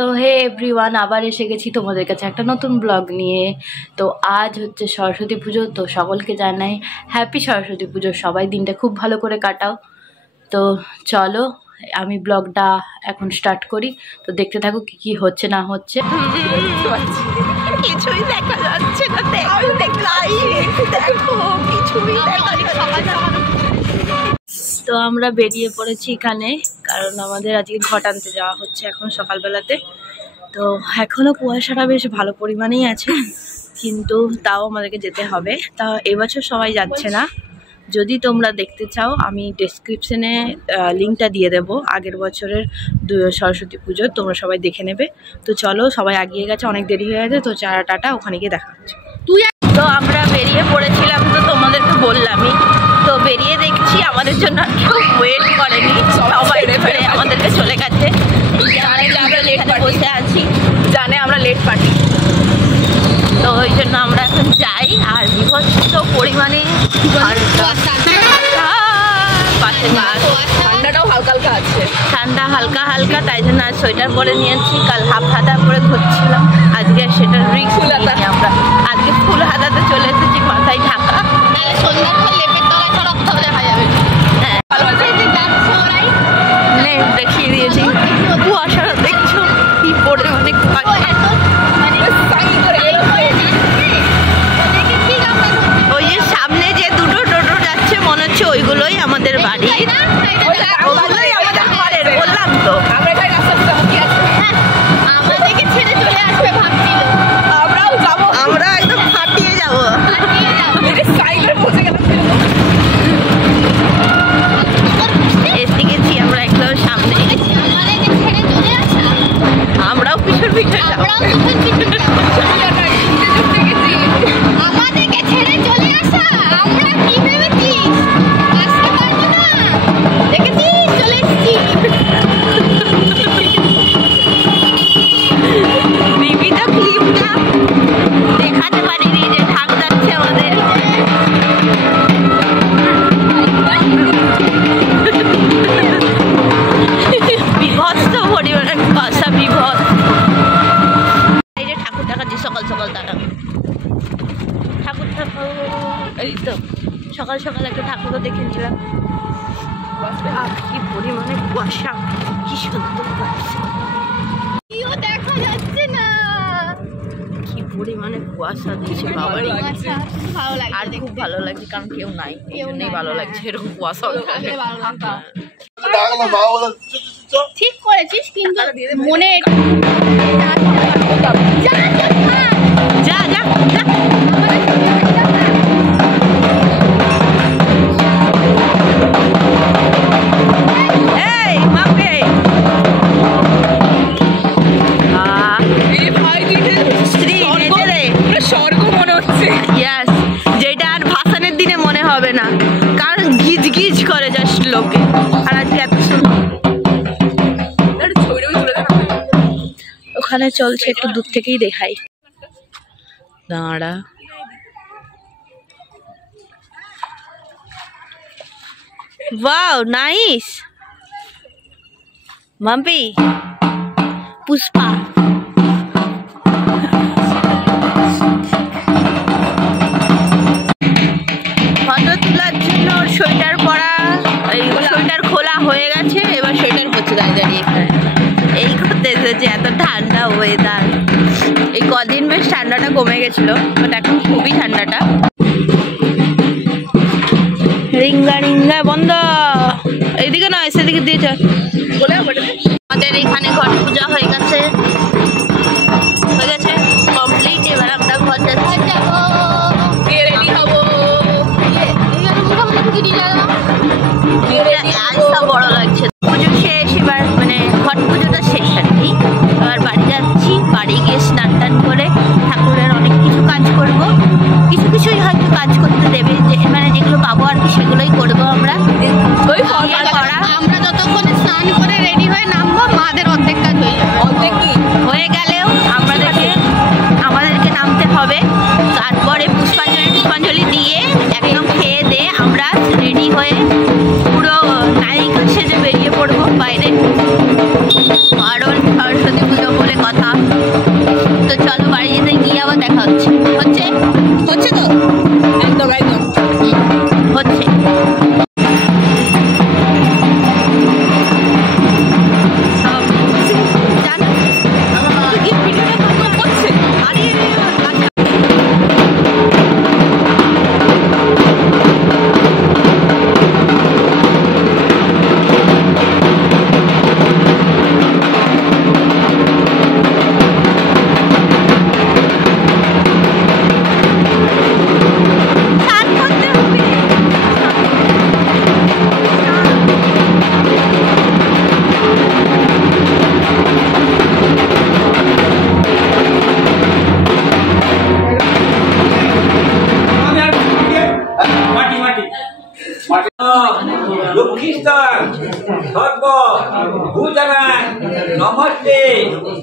তো হে এভরিওয়ান, আবার এসে গেছি তোমাদের কাছে একটা নতুন ব্লগ নিয়ে। তো আজ হচ্ছে সরস্বতী পুজো, তো সকলকে জানাই হ্যাপি সরস্বতী পুজো। সবাই দিনটা খুব ভালো করে কাটাও। তো চলো আমি ব্লগটা এখন স্টার্ট করি। তো দেখতে থাকো কি কি হচ্ছে না হচ্ছে। কিছুই দেখা যাচ্ছে না, তো আমরা বেরিয়ে পড়েছি এখানে, কারণ আমাদের আজকে ঘট আনতে যাওয়া হচ্ছে এখন সকালবেলাতে। তো এখনও কুয়াশাটা বেশ ভালো পরিমাণেই আছে, কিন্তু তাও আমাদেরকে যেতে হবে। তা এবছর সবাই যাচ্ছে না। যদি তোমরা দেখতে চাও আমি ডেসক্রিপশনে লিঙ্কটা দিয়ে দেবো আগের বছরের সরস্বতী পুজো, তোমরা সবাই দেখে নেবে। তো চলো, সবাই আগিয়ে গেছে, অনেক দেরি হয়ে গেছে। তো টাটা, ওখানে গিয়ে দেখা হচ্ছে। তো আমরা বেরিয়ে পড়েছিলাম, তো তোমাদেরকে বললামই। তো বেরিয়ে দেখছি আমাদের জন্য কেউ ওয়েট করেনি, সবাই ফেরে আমাদেরকে চলে গেছে। বসে আছি, জানে আমরা লেট পার্টি। তো ওই জন্য আমরা এখন যাই। আর বিভৎস পরিমাণে ঠান্ডাটাও হালকা হালকা আছে, ঠান্ডা হালকা হালকা, তাই জন্য আজ সোয়েটার পরে নিয়েছি। কাল হাফ হাতা পরে ঘুরছিলাম, আজকে সেটার রিস্ক নিইনি আমরা। আজকে ফুল হাতাতে চলে এসেছি, মাথায় ঢাকা। হ্যাঁ, দেখিয়ে দিয়েছি কুয়াশাটা, দেখছো কি পরিমাণে ওই যে সামনে যে দুটো টোটো যাচ্ছে, মনে হচ্ছে ওইগুলোই আমাদের বাড়ি, ওগুলোই আমাদের ঘরের। বললাম তো আমাদেরকে ছেড়ে চলে আসবে ভাবছিল, আমরাও যাবো, আমরা একদম ফাটিয়ে যাবো। এসে গেছি আমরা একদম সামনে। আমরাও পিছন পিছন আমাদেরকে ছেড়ে চলে আসা, আমরা কি ভেবেছিস আসতে পারবো না? দেখেছিস, চলে এসেছি। বিবিটা ক্লিপটা দেখাতে পারিনি যে ঢাক যাচ্ছে আমাদের। বিভৎস পরিমাণে কুয়াশা, বিভৎস। এই যে ঠাকুর দেখাচ্ছি সকাল সকাল, তারা ঠাকুর ঠাকুর, এই তো সকাল সকাল একটা ঠাকুরও দেখে নিলাম। কি পরিমাণে কুয়াশা, কি সুন্দর কুয়াশা, দেখা যাচ্ছে না কি পরিমাণে কুয়াশা দিচ্ছে বাবারি। আর খুব ভালো লাগছে, কারণ কেউ নাই, এই জন্যই ভালো লাগছে এরকম কুয়াশা। ঠিক করেছিস, কিন্তু মনে যা যা যা। স্বর্গ মনে হচ্ছে, যেটা আর ভাসানের দিনে মনে হবে না, কারণ গিজ গিজ করে জাস্ট লোকে। আর আজকে এত ওখানে চলছে, একটু দূর থেকেই দেখাই। দাঁড়া, wow nice Mampi, Pushpa. Photo তোলার জন্য সোয়েটার পরা, এই সোয়েটার খোলা হয়ে গেছে, এবার সোয়েটার হচ্ছে দাঁড়িয়ে দাঁড়িয়ে এখানে। এই করতে এসেছে, এত ঠান্ডা ওয়েদার। এই কদিন বেশ ঠান্ডাটা কমে গেছিলো, বাট এখন খুবই ঠান্ডাটা। রিঙ্গা রিঙ্গা বন্ধ, এইদিকে নয় সেদিকে দিয়ে চল। আমাদের এখানে ঘট পূজা হয়ে গেছে কমপ্লিট। এবার আমরা ঘর যাচ্ছি, বড় লাগছে। পুজো শেষ, এবার মানে ঘট পুজোটা শেষ আর কি। এবার বাড়ি যাচ্ছি, বাড়ি গিয়ে স্নান টান করে ঠাকুরের অনেক কিছু কাজ করব। কিছু কিছুই হয়তো কাজ করতে দেবে, যে মানে যেগুলো পাবো আর কি সেগুলোই করবো আমরা। আমরা যতক্ষণে স্নান করে রেডি হয়ে নামবো, মাদের অর্ধেক কাজ হয়ে যাবে। অর্ধেক কি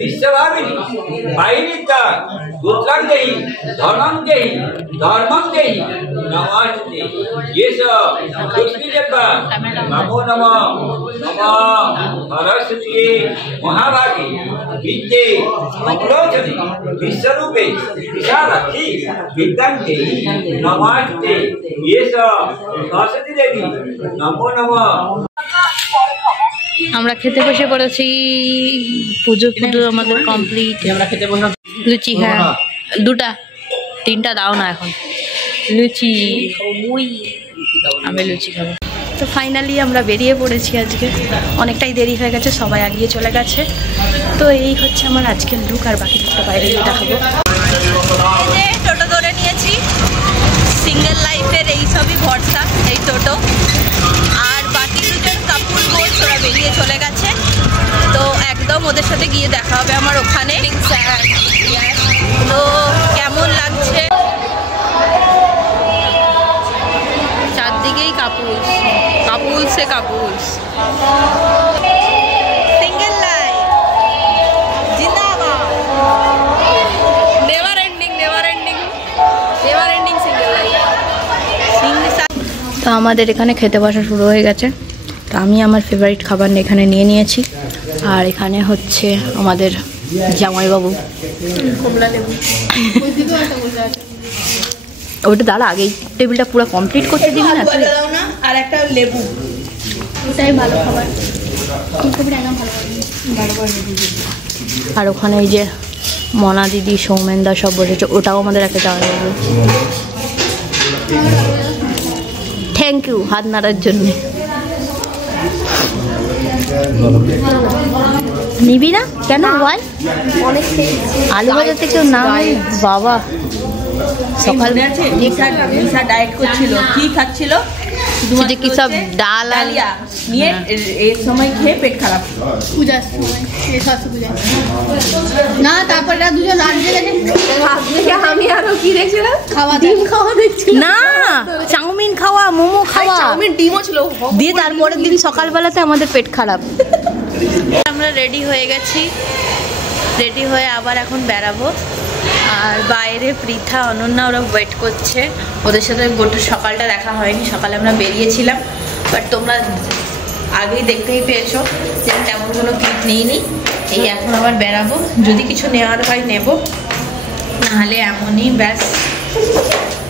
विश्वभाविनी मायिनिता पुत्रं देहि धर्मं देहि नमस्ते येष तुष्टिजन्मा नमो नमः सरस्वती महाभागे विद्ये मंगलोचने विश्वरूपे विशालाक्षी विद्यां देहि नमस्ते येष सरस्वती देवी नमो नमः। আমরা খেতে বসে পড়েছি, পুজো আমাদের কমপ্লিট। লুচি, হ্যাঁ দুটা তিনটা দাও না এখন। লুচি, আমি লুচি খাবো। তো ফাইনালি আমরা বেরিয়ে পড়েছি। আজকে অনেকটাই দেরি হয়ে গেছে, সবাই আগিয়ে চলে গেছে। তো এই হচ্ছে আমার আজকের লুক, আর বাকি লুকটা বাইরে গিয়ে দেখাবো। টোটো ধরে নিয়েছি, সিঙ্গেল লাইফের এই সবই ভরসা, এই টোটো। আর বাকি দুজন কাপুর কোচ ওরা বেরিয়ে চলে গেছে, তো একদম ওদের সাথে গিয়ে দেখা হবে আমার ওখানে। তো কেমন লাগছে, চারদিকেই কাপুলস কাপুলসে কাপুলস। সিঙ্গেল লাইফ জিন্দাবাদ, নেভার এন্ডিং সিঙ্গেল লাইফ। তো আমাদের এখানে খেতে বসা শুরু হয়ে গেছে। তো আমি আমার ফেভারিট খাবার এখানে নিয়ে নিয়েছি, আর এখানে হচ্ছে আমাদের জামাইবাবু কমলা লেবু। ওটা দাঁড়া, আগেই টেবিলটা পুরো কমপ্লিট করতে দিবি না তুই? আর একটা লেবু, ওটাই ভালো খাবার। আর ওখানে ওই যে মনা দিদি, সৌমেনদা সব বসেছে, ওটাও আমাদের একটা জামাইবাবু। থ্যাংক ইউ হাত নাড়ার জন্যে। নিবি না কেন? ওয়াই? আলু ভাজা থেকে না বাবা। সকাল ডায়েট করছিল, কি খাচ্ছিল? কি সব ডাল ডালিয়া নিয়ে এর সময় খেয়ে পেট খারাপ। পূজার সময় না, তারপরে দুজন রাত্রে গেছে। আমি আরো কি দেখছিলাম, ডিম খাওয়া দেখছিলাম। না, চাউমিন খাওয়া, মোমো খাওয়া, চাউমিন ডিমও ছিল দিয়ে তারপরের দিন সকালবেলাতে আমাদের পেট খারাপ। আমরা রেডি হয়ে গেছি, রেডি হয়ে আবার এখন বেরাবো। আর বাইরে পৃথা, অনন্যা ওরা ওয়েট করছে। ওদের সাথে গোটা সকালটা দেখা হয়নি, সকালে আমরা বেরিয়েছিলাম, বাট তোমরা আগেই দেখতেই পেয়েছো যে তেমন কোনো ক্লিপ নিইনি। এই এখন আবার বেরাবো, যদি কিছু নেওয়ার হয় নেব, নাহলে এমনই ব্যাস।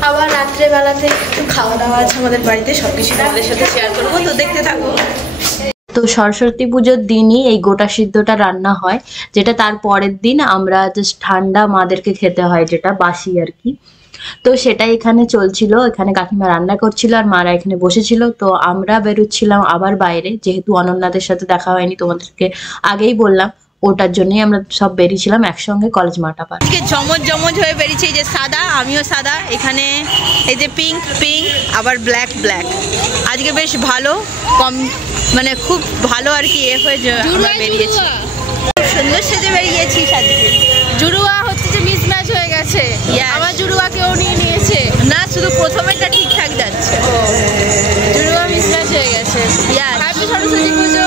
আবার রাত্রেবেলাতে একটু খাওয়া দাওয়া আছে আমাদের বাড়িতে, সব কিছু আমাদের সাথে শেয়ার করবো, তো দেখতে থাকবো। তো সরস্বতী পুজোর দিনই এই গোটা সিদ্ধটা রান্না হয়, যেটা তার পরের দিন আমরা জাস্ট ঠান্ডা মাদেরকে খেতে হয়, যেটা বাসি আর কি। তো সেটাই এখানে চলছিল, এখানে কাকিমা রান্না করছিল আর মারা এখানে বসেছিল। তো আমরা বেরোচ্ছিলাম আবার বাইরে, যেহেতু অনন্যাদের সাথে দেখা হয়নি, তোমাদেরকে আগেই বললাম, ওটার জন্যই আমরা সব বেরিয়েছিলাম একসঙ্গে কলেজ মাঠ। আবার আজকে জমজ হয়ে বেরিয়েছে, এই যে সাদা, আমিও সাদা, এখানে এই যে পিঙ্ক, আবার ব্ল্যাক। আজকে বেশ ভালো, কম মানে খুব ভালো আর কি হয়ে আমরা বেরিয়েছি। খুব সুন্দর সেজে বেরিয়েছি আজকে। জুড়ুয়া হচ্ছে যে মিসম্যাচ হয়ে গেছে, আমার জুড়ুয়া কেউ নিয়ে নিয়েছে না, শুধু প্রথমেটা ঠিকঠাক যাচ্ছে, জুড়ুয়া মিসম্যাচ হয়ে গেছে। হ্যাপি সরস্বতী পুজো,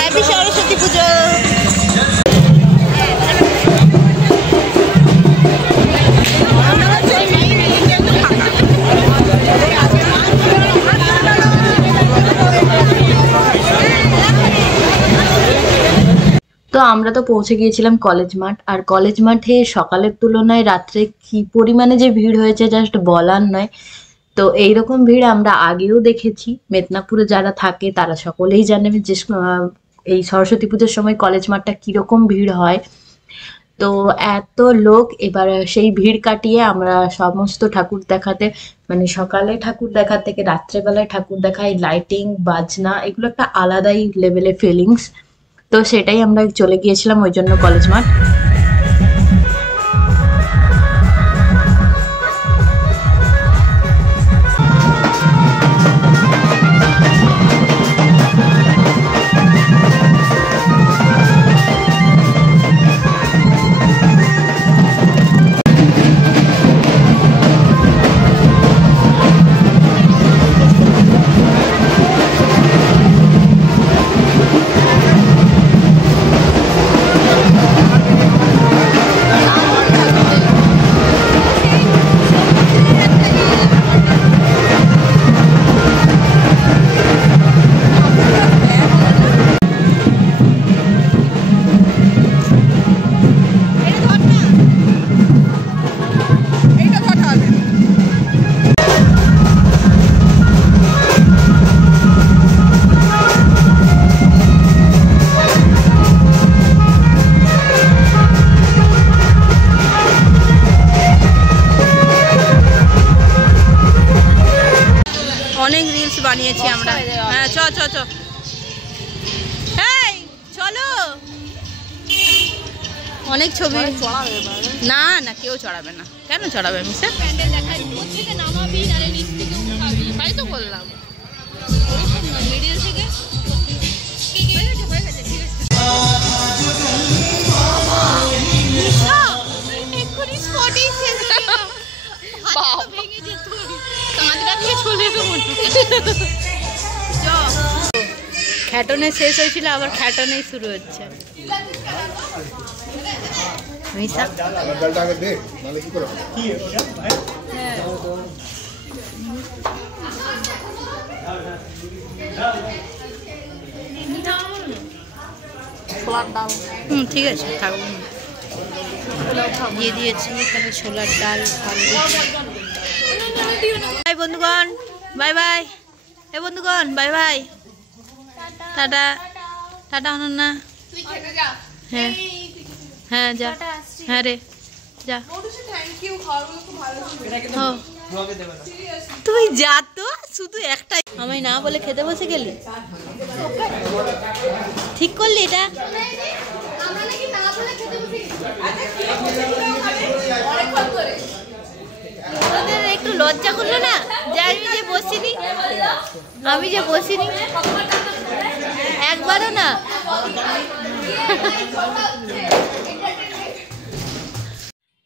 হ্যাপি সরস্বতী পুজো। তো আমরা তো পৌঁছে গিয়েছিলাম কলেজ মাঠ, আর কলেজ মাঠে সকালের তুলনায় রাত্রে কি পরিমাণে যে ভিড় হয়েছে জাস্ট বলার নয়। তো এইরকম ভিড় আমরা আগেও দেখেছি, মেদিনীপুরে যারা থাকে তারা সকলেই জানে যে এই সরস্বতী পুজোর সময় কলেজ মাঠটা কিরকম ভিড় হয়। তো এত লোক, এবার সেই ভিড় কাটিয়ে আমরা সমস্ত ঠাকুর দেখাতে, মানে সকালে ঠাকুর দেখার থেকে রাত্রেবেলায় ঠাকুর দেখা, এই লাইটিং, বাজনা, এগুলো একটা আলাদাই লেভেলের ফিলিংস। তো সেটাই আমরা চলে গিয়েছিলাম ওই জন্য কলেজ মাঠ। চ চ এই চলো অনেক ছবি না না কেউ চড়াবে না কেন চড়াবে মিস্টার প্যান্ডেল দেখাই থেকে নামাবি নালে নিচ থেকে উঠাবি তাই তো বললাম মিডিল থেকে হয়ে গেছে ঠিক আছে এক্ষুনি স্পটই শেষ বাবা ভেঙে যেত কাঁদটা দিয়ে চলে গেল খ্যাটনে শেষ হয়েছিল আবার খ্যাটনেই শুরু হচ্ছে ঠিক আছে থাকবো দিয়ে দিয়েছি এখানে ছোলার ডাল বাই বন্ধুগণ বাই বাই এ বন্ধুগণ bye bye tata tata Ananya হ্যাঁ হ্যাঁ যা হ্যাঁ রে যা তুই যা তো শুধু একটাই আমায় না বলে খেতে বসে গেলি ঠিক করলি এটা একটু লজ্জা করলো না যে আমি যে বসিনি একবারও না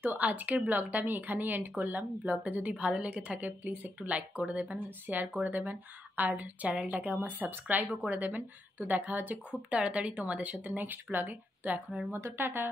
তো আজকের ব্লগটা আমি এখানেই এন্ড করলাম। ব্লগটা যদি ভালো লেগে থাকে প্লিজ একটু লাইক করে দেবেন, শেয়ার করে দেবেন আর চ্যানেলটাকে আমার সাবস্ক্রাইবও করে দেবেন। তো দেখা হচ্ছে খুব তাড়াতাড়ি তোমাদের সাথে নেক্সট ব্লগে। তো এখনের মতো টাটা।